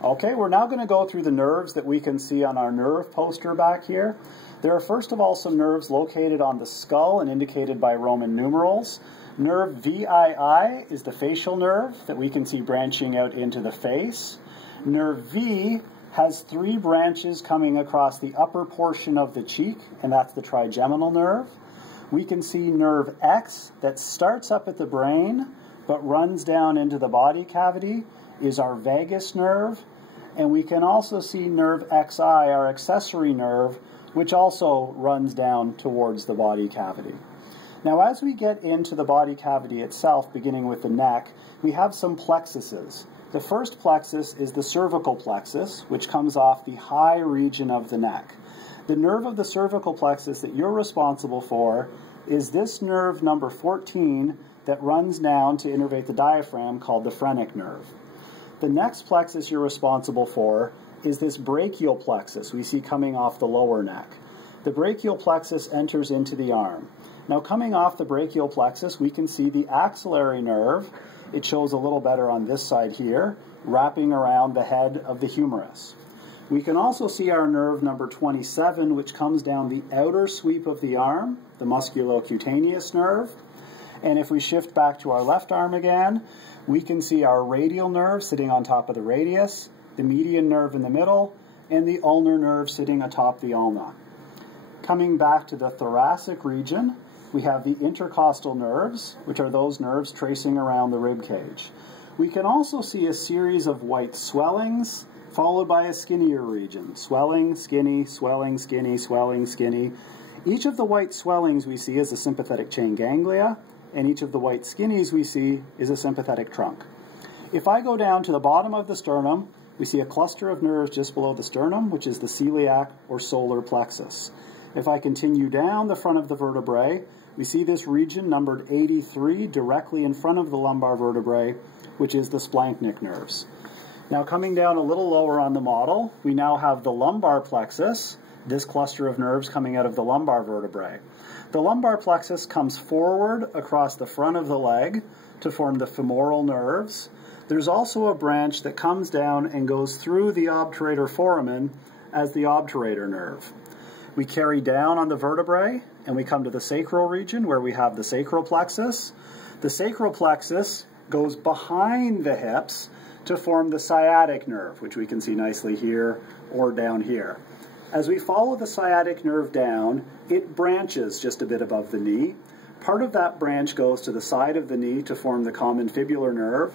Okay, we're now going to go through the nerves that we can see on our nerve poster back here. There are first of all some nerves located on the skull and indicated by Roman numerals. Nerve VII is the facial nerve that we can see branching out into the face. Nerve V has 3 branches coming across the upper portion of the cheek, and that's the trigeminal nerve. We can see nerve X that starts up at the brain but runs down into the body cavity is our vagus nerve, and we can also see nerve XI, our accessory nerve, which also runs down towards the body cavity. Now as we get into the body cavity itself, beginning with the neck, we have some plexuses. The first plexus is the cervical plexus, which comes off the high region of the neck. The nerve of the cervical plexus that you're responsible for is this nerve number 14 that runs down to innervate the diaphragm, called the phrenic nerve. The next plexus you're responsible for is this brachial plexus we see coming off the lower neck. The brachial plexus enters into the arm. Now coming off the brachial plexus, we can see the axillary nerve. It shows a little better on this side here, wrapping around the head of the humerus. We can also see our nerve number 27, which comes down the outer sweep of the arm, the musculocutaneous nerve. And if we shift back to our left arm again, we can see our radial nerve sitting on top of the radius, the median nerve in the middle, and the ulnar nerve sitting atop the ulna. Coming back to the thoracic region, we have the intercostal nerves, which are those nerves tracing around the rib cage. We can also see a series of white swellings, followed by a skinnier region. Swelling, skinny, swelling, skinny, swelling, skinny. Each of the white swellings we see is a sympathetic chain ganglia, and each of the white skinnies we see is a sympathetic trunk. If I go down to the bottom of the sternum, we see a cluster of nerves just below the sternum, which is the celiac or solar plexus. If I continue down the front of the vertebrae, we see this region numbered 83 directly in front of the lumbar vertebrae, which is the splanchnic nerves. Now coming down a little lower on the model, we now have the lumbar plexus, this cluster of nerves coming out of the lumbar vertebrae. The lumbar plexus comes forward across the front of the leg to form the femoral nerves. There's also a branch that comes down and goes through the obturator foramen as the obturator nerve. We carry down on the vertebrae and we come to the sacral region where we have the sacral plexus. The sacral plexus goes behind the hips to form the sciatic nerve, which we can see nicely here or down here. As we follow the sciatic nerve down, it branches just a bit above the knee. Part of that branch goes to the side of the knee to form the common fibular nerve.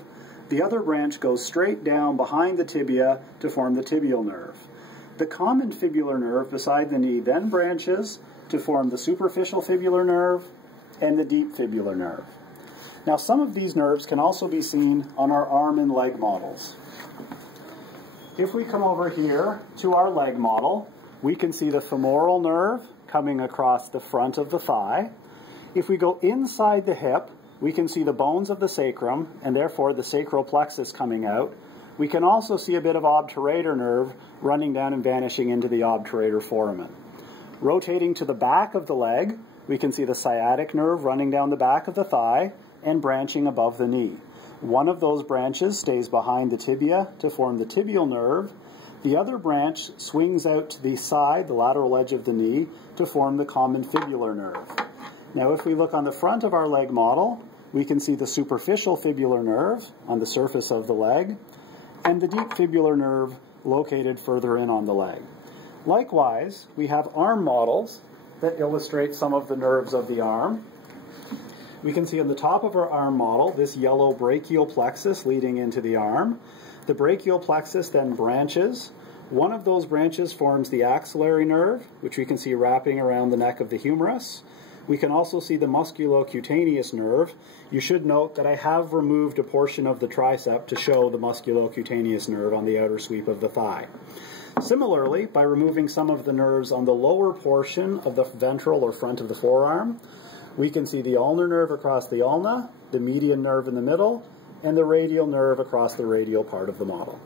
The other branch goes straight down behind the tibia to form the tibial nerve. The common fibular nerve beside the knee then branches to form the superficial fibular nerve and the deep fibular nerve. Now some of these nerves can also be seen on our arm and leg models. If we come over here to our leg model, we can see the femoral nerve coming across the front of the thigh. If we go inside the hip, we can see the bones of the sacrum, and therefore the sacral plexus coming out. We can also see a bit of obturator nerve running down and vanishing into the obturator foramen. Rotating to the back of the leg, we can see the sciatic nerve running down the back of the thigh and branching above the knee. One of those branches stays behind the tibia to form the tibial nerve. The other branch swings out to the side, the lateral edge of the knee, to form the common fibular nerve. Now if we look on the front of our leg model, we can see the superficial fibular nerve on the surface of the leg, and the deep fibular nerve located further in on the leg. Likewise, we have arm models that illustrate some of the nerves of the arm. We can see on the top of our arm model this yellow brachial plexus leading into the arm. The brachial plexus then branches. One of those branches forms the axillary nerve, which we can see wrapping around the neck of the humerus. We can also see the musculocutaneous nerve. You should note that I have removed a portion of the tricep to show the musculocutaneous nerve on the outer sweep of the thigh. Similarly, by removing some of the nerves on the lower portion of the ventral or front of the forearm, we can see the ulnar nerve across the ulna, the median nerve in the middle, and the radial nerve across the radial part of the model.